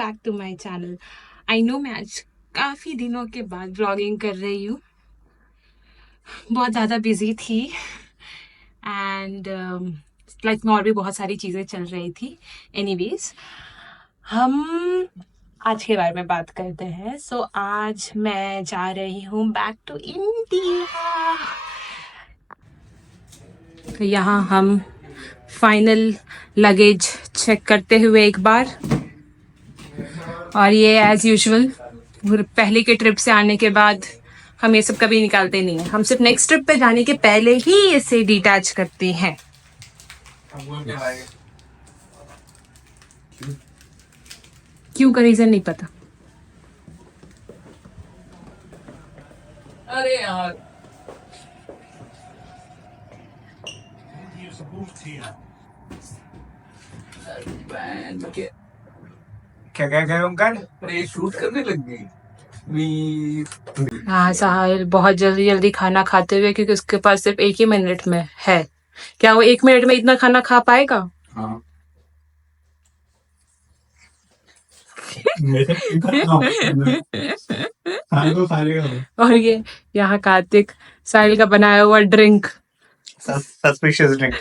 Back to my channel. I know मैं आज काफ़ी दिनों के बाद व्लॉगिंग कर रही हूँ। बहुत ज़्यादा बिजी थी एंड लाइफ में और भी बहुत सारी चीज़ें चल रही थी। एनीवेज, हम आज के बारे में बात करते हैं। सो आज मैं जा रही हूँ बैक टू इंडिया। यहाँ हम फाइनल लगेज चेक करते हुए एक बार, और ये एज यूजुअल पहले के ट्रिप से आने के बाद हम ये सब कभी निकालते नहीं हैं। हम सिर्फ नेक्स्ट ट्रिप पे जाने के पहले ही इसे डिटैच करते हैं। क्यों का रीजन नहीं पता। अरे यार, क्या क्या क्या ओंकार? अरे शूट करने लग गई। हाँ साहिल बहुत जल्दी जल्दी खाना खाते हुए, क्योंकि उसके पास सिर्फ 1 ही मिनट में है। क्या वो 1 मिनट में इतना खाना खा पाएगा? हाँ। और ये यहाँ कार्तिक साहिल का बनाया हुआ ड्रिंक, सस्पिशियस ड्रिंक,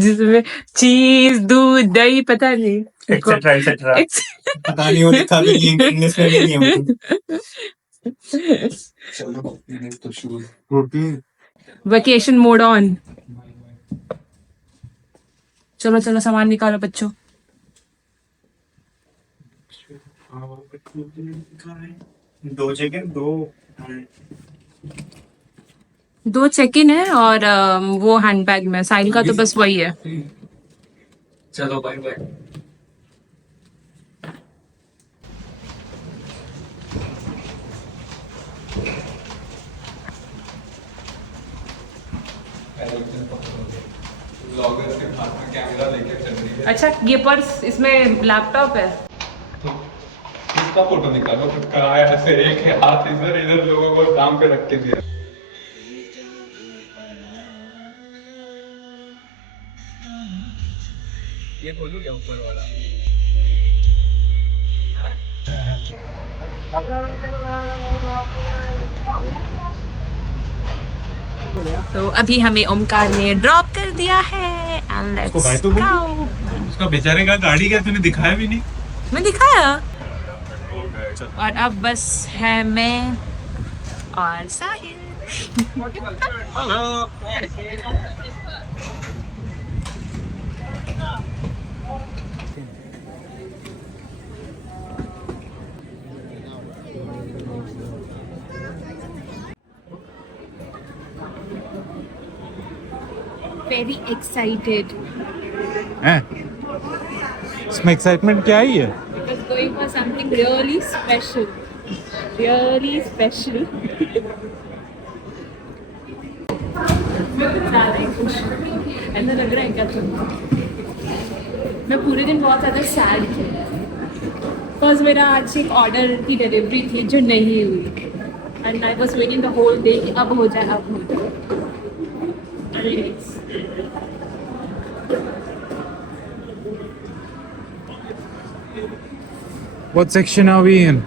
जिसमें चीज, दूध, दही, पता नहीं एक्सेट्रा एक्सेट्रा, पता नहीं वो लिखा भी नहीं है, इंग्लिश में भी नहीं है। चलो तो शुरू प्रोटीन वेकेशन मोड ऑन। चलो चलो सामान निकालो बच्चों। दो जगह दो चेक इन है और वो हैंडबैग में। साहिल का तो बस वही है। चलो बाय बाय। ब्लॉगर्स के हाथ में कैमरा लेके चल रही है। अच्छा, ये पर्स, इसमें लैपटॉप है। तो इसका फोटो निकालो खुद का, ऐसे एक हाथ इधर इधर लोगों को काम पे रख के दिया। ये बोलूं क्या ऊपर वाला? तो अभी हमें ओमकार ने ड्रॉप कर दिया है and let's go। उसका बेचारे का गाड़ी क्या तूने दिखाया भी नहीं? मैं दिखाया। और अब बस है मैं और साहिल। Very excited. इसमें एक्साइटमेंट क्या ही है? Because going for something really special. Really special. ज़्यादा ही खुश हूँ। ऐसा लग रहा है क्या तुमको? मैं पूरे दिन बहुत ज़्यादा सैड थी। बिकॉज मेरा आज एक ऑर्डर की डिलीवरी थी जो नहीं हुई। And I was waiting the whole day कि अब हो जाए, अब हो जाए। What section are we in?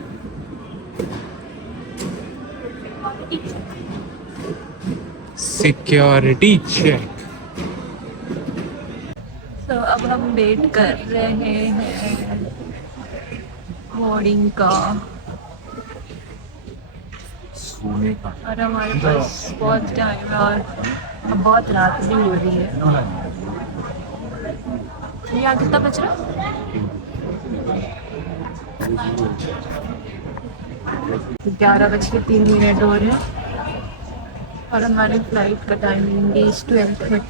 Security check. तो अब हम वेट कर रहे हैं बोर्डिंग का, और हमारे पास बहुत टाइम है और अब बहुत रात भी हो रही है। यहाँ कितना बज रहा? 11:03 हो रहे हैं और हमारी फ्लाइट का timing is 12:30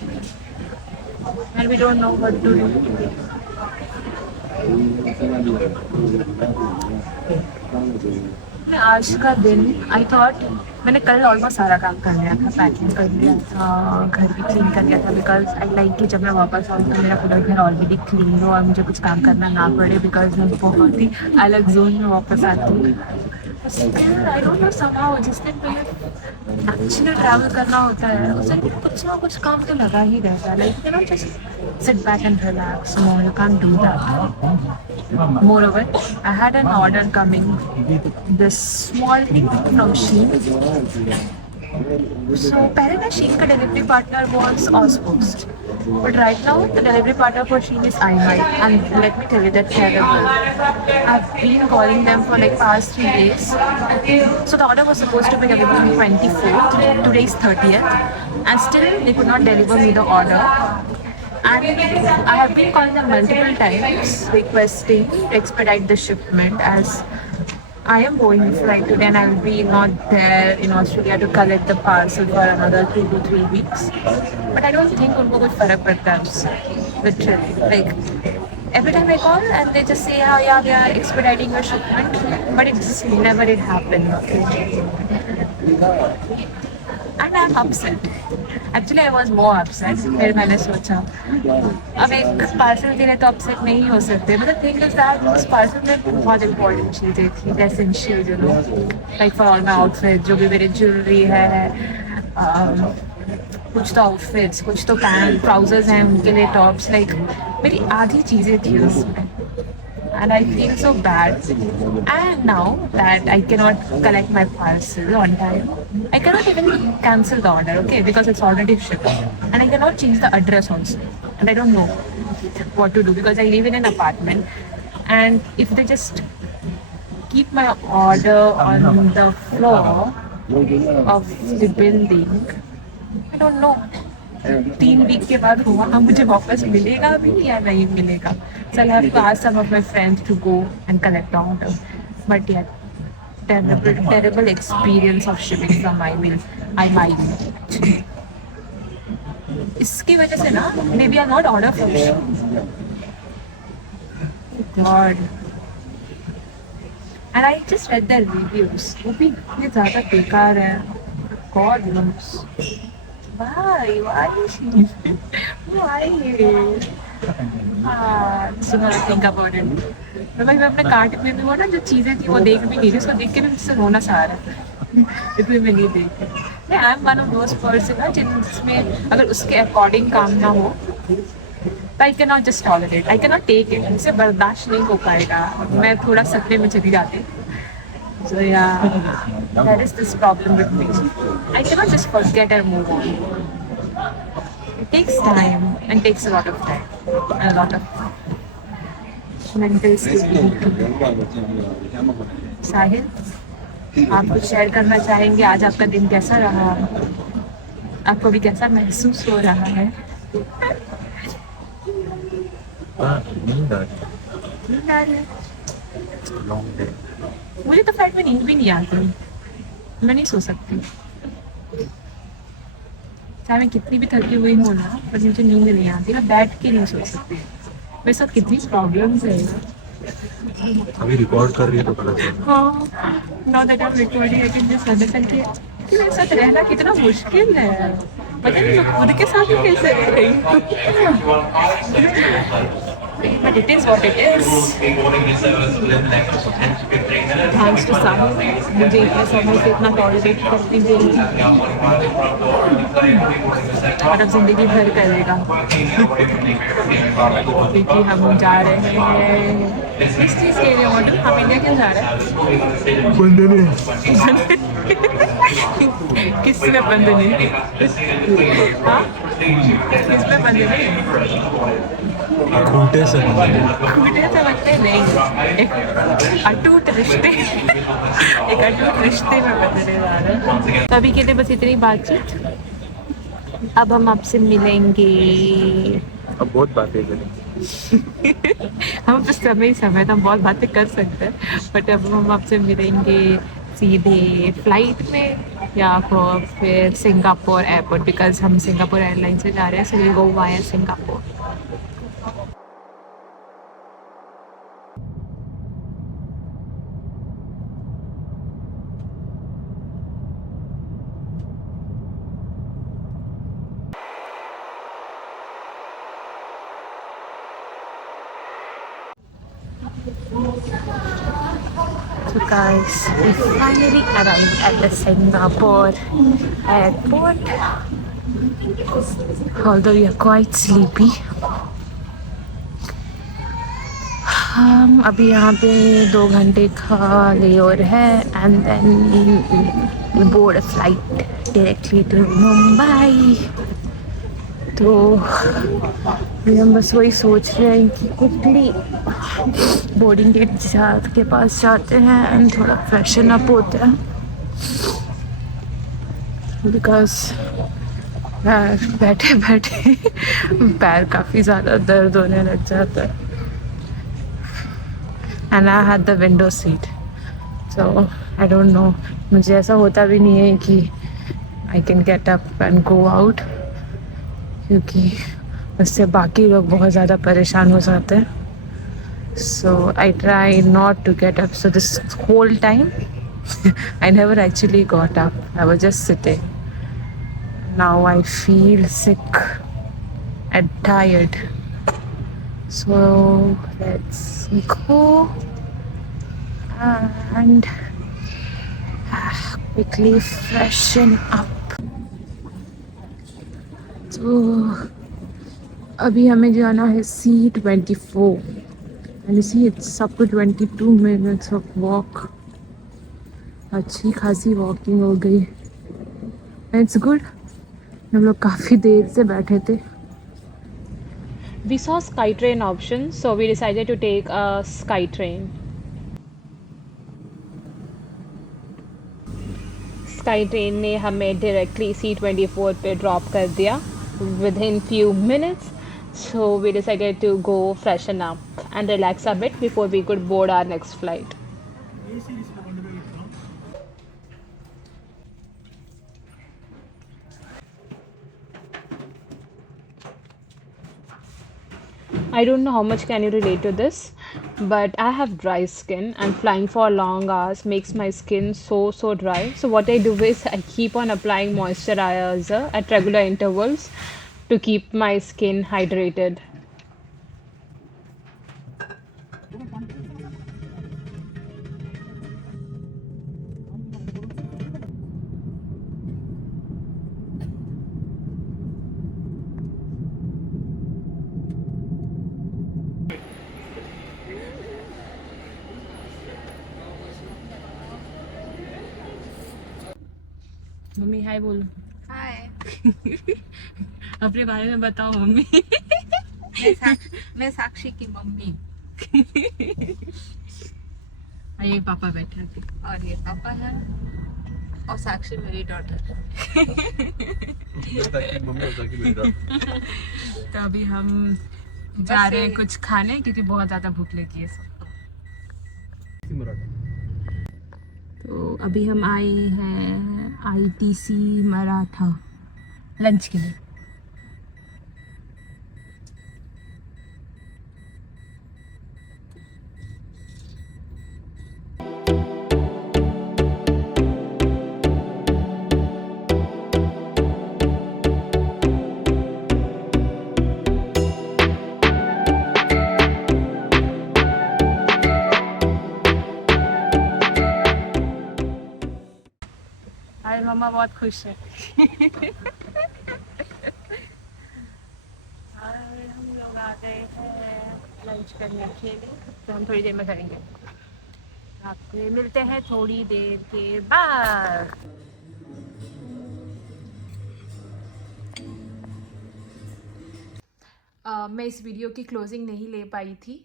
and we don't know what to do. मैं आज का दिन आई थॉट, मैंने कल ऑलमोस्ट सारा काम कर लिया था, पैकिंग कर लिया था, घर भी क्लीन कर लिया था। बिकॉज आई लाइक कि जब मैं वापस आऊँ तो मेरा पूरा घर ऑलरेडी क्लीन हो और मुझे कुछ काम करना ना पड़े, बिकॉज मैं बहुत ही अलग जोन में वापस आती हूँ। आई डोंट नो, समहाउ जिस दिन पे एक्चुअली ट्रैवल करना होता है उस दिन कुछ ना कुछ काम तो लगा ही रहता है। Like you know, just sit back and relax. No, you can't do that. Moreover, I had an order coming, this small thing from Shein. So पहले Shein का delivery partner was Ospost. But right now the delivery partner for Shein is iMight, and let me tell you, that's terrible. I've been calling them for like past 3 days. So the order was supposed to be delivered on 24th, today is 30th, and still they could not deliver me the order. And I have been calling them multiple times requesting to expedite the shipment, as I am going to flight today and I will be not there in Australia to collect the parcel for another 2 to 3 weeks. But I don't think उनको कुछ फर्क पड़ता है उससे. Literally, like every time I call and they just say, "Oh yeah, we are expediting your shipment," but it just never did happen. And I'm upset. Actually, I was more upset. फिर मैंने सोचा अब एक parcel के लिए तो upset नहीं हो सकते. But the thing is that उस पार्सल में बहुत इंपॉर्टेंट चीज़ें थी, essential you know, like for all my outfit, जो भी मेरी ज्वेलरी है, कुछ तो आउटफिट्स, कुछ तो पैंट ट्राउजर्स हैं उनके लिए, टॉप्स, लाइक मेरी आधी चीज़ें थी उसमें. And I feel so bad. And now that I cannot collect my parcel on time, I cannot even cancel the order, okay, because it's already shipped. And I cannot change the address also. And I don't know what to do because I live in an apartment. And if they just keep my order on the floor of the building, I don't know. 3 week के बाद हुआ मुझे वापस मिलेगा भी या नहीं मिलेगा. So I'll have to ask some of my friends to go and collect the order. But yeah, terrible experience of shipping from iMight actually. इसकी वजह से ना maybe I'll not order from Shein. God. And I just read their reviews. वो भी इतने ज़्यादा बेकार हैं. God knows. Why? सुनो, think about it. तो भाई मैं अपने कार्ट में भी वो ना जो चीज़ें थी वो देख भी नहीं रही, उसको देख के भी मुझसे रोना सा आ रहा है. इतने में नहीं देख रही. I am one of those person है जिसमें अगर उसके अकॉर्डिंग काम ना हो तो I can not just tolerate, I can not take it. मुझसे बर्दाश्त नहीं हो पाएगा. मैं थोड़ा सपने में चली जाती. So yeah, that is this problem with me. I cannot just forget and move on. It takes time and takes a lot of time and a lot of mental stability. साहिल, आप कुछ शेयर करना चाहेंगे? आज आपका दिन कैसा रहा? आपको भी कैसा महसूस हो रहा है? नींद आ रही है. मुझे तो फ्लाइट में नींद भी नहीं आती. मैं नहीं सो सकती. चाहे मैं कितनी भी थकी हुई हूँ ना, पर मुझे नींद नहीं आती. मैं बैठ के नहीं सो सकती. मेरे साथ कितनी प्रॉब्लम्स है. अभी रिकॉर्ड कर रही है तो पता चल. हाँ, now that I am recording I can just understand कि मेरे साथ रहना कितना मुश्किल है. पता नहीं मैं खुद के साथ ही कैसे रह रही हूँ. But it is what it is. Thanks to Sahil, मुझे इतने समय से इतना टॉलरेट करने के लिए, और अब जिंदगी भर करेगा. क्योंकि हम जा रहे हैं इस चीज़ के लिए. ऑर्डर हम इंडिया क्यों जा रहे हैं? किस में बंधने? हाँ, किस में बंधने? खूंटे से बनते नहीं. एक अटूट रिश्ते में बदलने जा रहे हैं. तो अभी के लिए बस इतनी बातचीत. अब हम आपसे मिलेंगे. अब बहुत बातें करेंगे. हम तो समय तो हम बहुत बातें कर सकते हैं. बट अब हम आपसे मिलेंगे सीधे फ्लाइट में या फिर सिंगापुर एयरपोर्ट, बिकॉज हम सिंगापुर एयरलाइन से जा रहे हैं. So we go via Singapore. So guys, we finally arrived at the Singapore airport. Although we are quite sleepy, हम अभी यहाँ पे 2 घंटे का लेओवर है and then board flight directly to Mumbai. तो अभी हम बस वही सोच रहे हैं कि क्विकली बोर्डिंग गेट के पास जाते हैं एंड थोड़ा फ्रेशन अप होते हैं बिकॉज बैठे बैठे पैर काफ़ी ज़्यादा दर्द होने लग जाता है and I had the window seat so I don't know, मुझे ऐसा होता भी नहीं है कि I can get up and go out, क्योंकि उससे बाकी लोग बहुत ज़्यादा परेशान हो जाते हैं। So I try not to get up, so this whole time I never actually got up, I was just sitting. Now I feel sick and tired. So let's go and quickly freshen up. तो अभी हमें जाना है C24 and you see it's up to 22 minutes of walk. अच्छी खासी walking हो गई। It's good. हम लोग काफ़ी देर से बैठे थे। We saw SkyTrain option, so we decided to take a SkyTrain. SkyTrain ने हमें directly C24 पे drop कर दिया within few minutes. So we decided to go freshen up and relax a bit before we could board our next flight. I don't know how much can you relate to this, but I have dry skin and flying for long hours makes my skin so dry. So what I do is I keep on applying moisturizer at regular intervals to keep my skin hydrated. Mummy hi बोलो। Hi. अपने बारे में बताओ mummy. मैं साक्षी की mummy ये पापा बैठे थे और ये पापा है और साक्षी मेरी डॉटर। तो अभी हम जा रहे हैं कुछ खाने क्योंकि बहुत ज़्यादा भूख लगी है सबको। तो अभी हम आए हैं ITC मराठा लंच के लिए। आज मम्मा बहुत खुश है। और हम लोग आ गए हैं लंच करने के लिए, तो हम थोड़ी देर में करेंगे। आपसे मिलते हैं थोड़ी देर के बाद। मैं इस वीडियो की क्लोजिंग नहीं ले पाई थी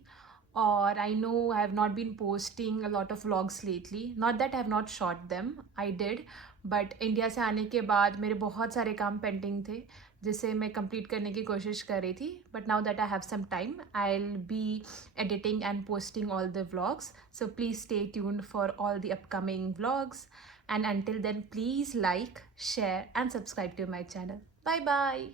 और I know I have not been posting a lot of vlogs lately, not that I have not shot them, I did, but India से आने के बाद मेरे बहुत सारे काम पेंडिंग थे जिसे मैं कंप्लीट करने की कोशिश कर रही थी। But now that I have some time I will be editing and posting all the vlogs, so please stay tuned for all the upcoming vlogs and until then please like, share and subscribe to my channel. Bye bye.